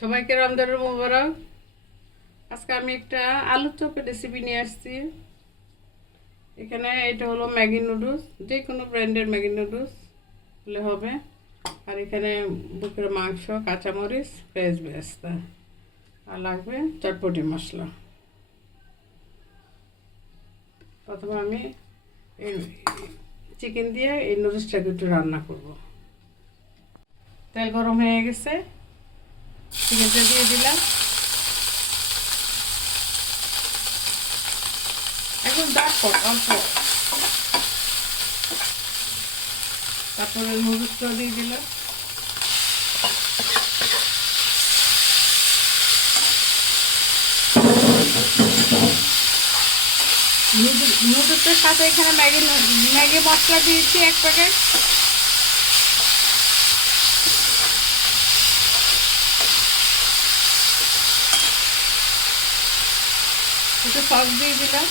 সবাইকে রমজানের মোবারক। আজকে আমি একটা আলুর চপের রেসিপি নিয়ে আসছি। এখানে এটা হলো ম্যাগি নুডলস, যে কোনো ব্র্যান্ডের ম্যাগি নুডলস হলে হবে। আর এখানে বুকের মাংস, কাঁচামরিচ, পেঁয়াজ বেরেস্তা, আর লাগবে চটপটি মশলা। প্রথমে আমি এই চিকেন দিয়ে এই নুডলসটাকে একটু রান্না করব। তেল গরম হয়ে গেছে, চিকেনটা দিয়ে দিলাম। এখন দেখো অল্প, তারপরে নুডলসটা দিয়ে দিলাম। নুডলসের সাথে এখানে ম্যাগি মশলা দিয়েছি 1 প্যাকেট। একটু সস দিয়ে দিলাম।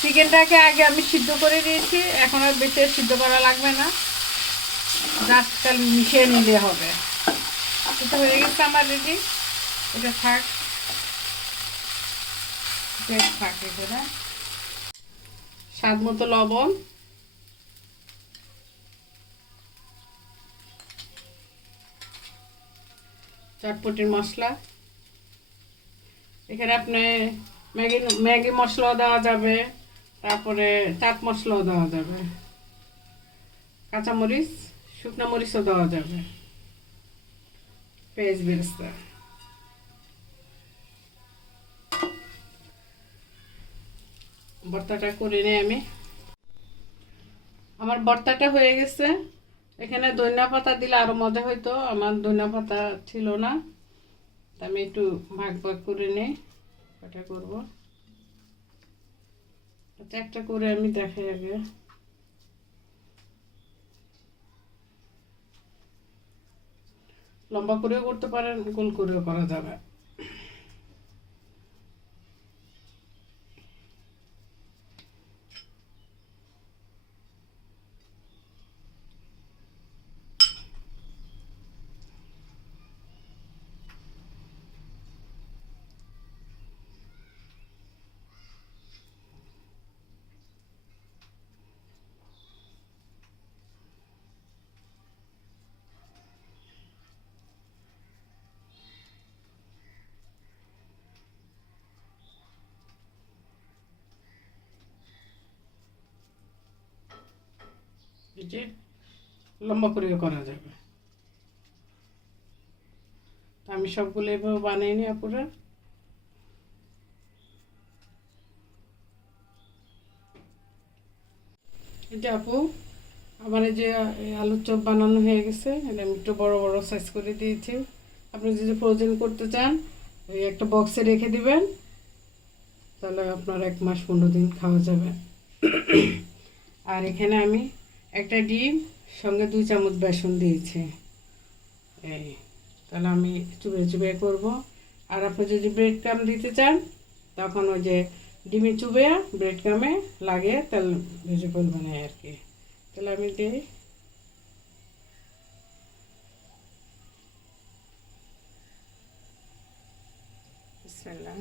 চিকেনটাকে আগে আমি সিদ্ধ করে দিয়েছি, এখন আর বেশি সিদ্ধ করা লাগবে না, জাস্ট তেল মিশিয়ে নিলে হবে। এটা হয়ে গেছে আমার রেডি। এটা থাক, থাক। এখানে স্বাদ মতো লবণ, চটপটির মশলা। এখানে আপনি ম্যাগি মশলাও দেওয়া যাবে, তারপরে চাট মশলাও দেওয়া যাবে, কাঁচামরিচ, শুকনো মরিচও দেওয়া যাবে, পেঁয়াজ বেরেস্তা। ভর্তাটা করে নিই আমি। আমার ভর্তাটা হয়ে গেছে। এখানে ধনিয়া পাতা দিলে আরো মজা হইতো, আমার ধনিয়া পাতা ছিল না, তা আমি একটু ভাগ ভাগ করে নিই। এটা করবো, একটা করে আমি দেখাই আগে। লম্বা করেও করতে পারেন, গোল করেও করা যাবে। এই যে লম্বা করেও করা যাবে। আমি সবগুলো এভাবে বানিয়ে নিই পুরো। এই যে আপু, আমার এই যে আলুর চপ বানানো হয়ে গেছে। এটা আমি একটু বড় বড় সাইজ করে দিয়েছি। আপনি যদি ফ্রোজেন করতে চান, ওই একটা বক্সে রেখে দিবেন, তাহলে আপনার 1 মাস 15 দিন খাওয়া যাবে। আর এখানে আমি একটা ডিম, সঙ্গে 2 চামচ বেসন দিয়েছি। এই, তাহলে আমি চুবিয়ে চুবিয়ে করবো। আর আপনি যদি ব্রেড ক্রাম দিতে চান, তখন ওই যে ডিমে চুবিয়ে ব্রেড ক্রামে লাগে তেল ভেজে করবেন আর কি। তাহলে আমি দিই। বিসমিল্লাহ।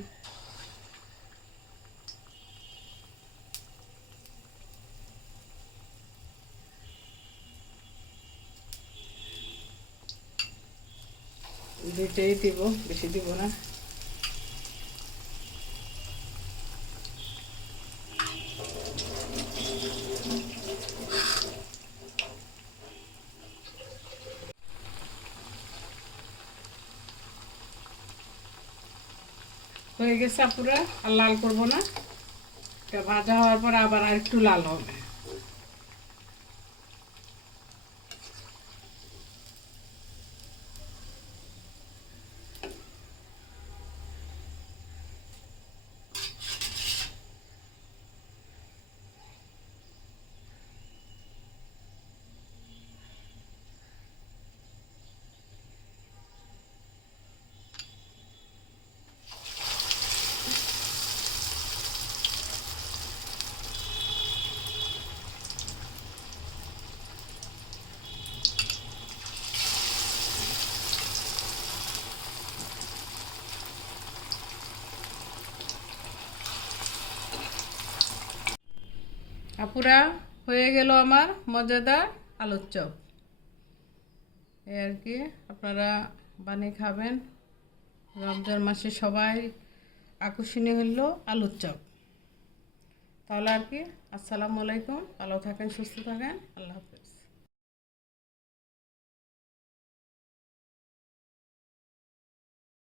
দুইটাই দিব, বেশি দিব না। হয়ে গেছে পুরো, আর লাল করবো না। এটা ভাজা হওয়ার পর আবার আর একটু লাল হবে। আপুরা, হয়ে গেল আমার মজাদার আলুর চপ। এই আর কি, আপনারা বানিয়ে খাবেন। রমজান মাসে সবাই আকর্ষণীয় হলো আলুর চপ। তাহলে আর কি, আসসালামু আলাইকুম, ভালো থাকেন, সুস্থ থাকেন, আল্লাহ হাফেজ।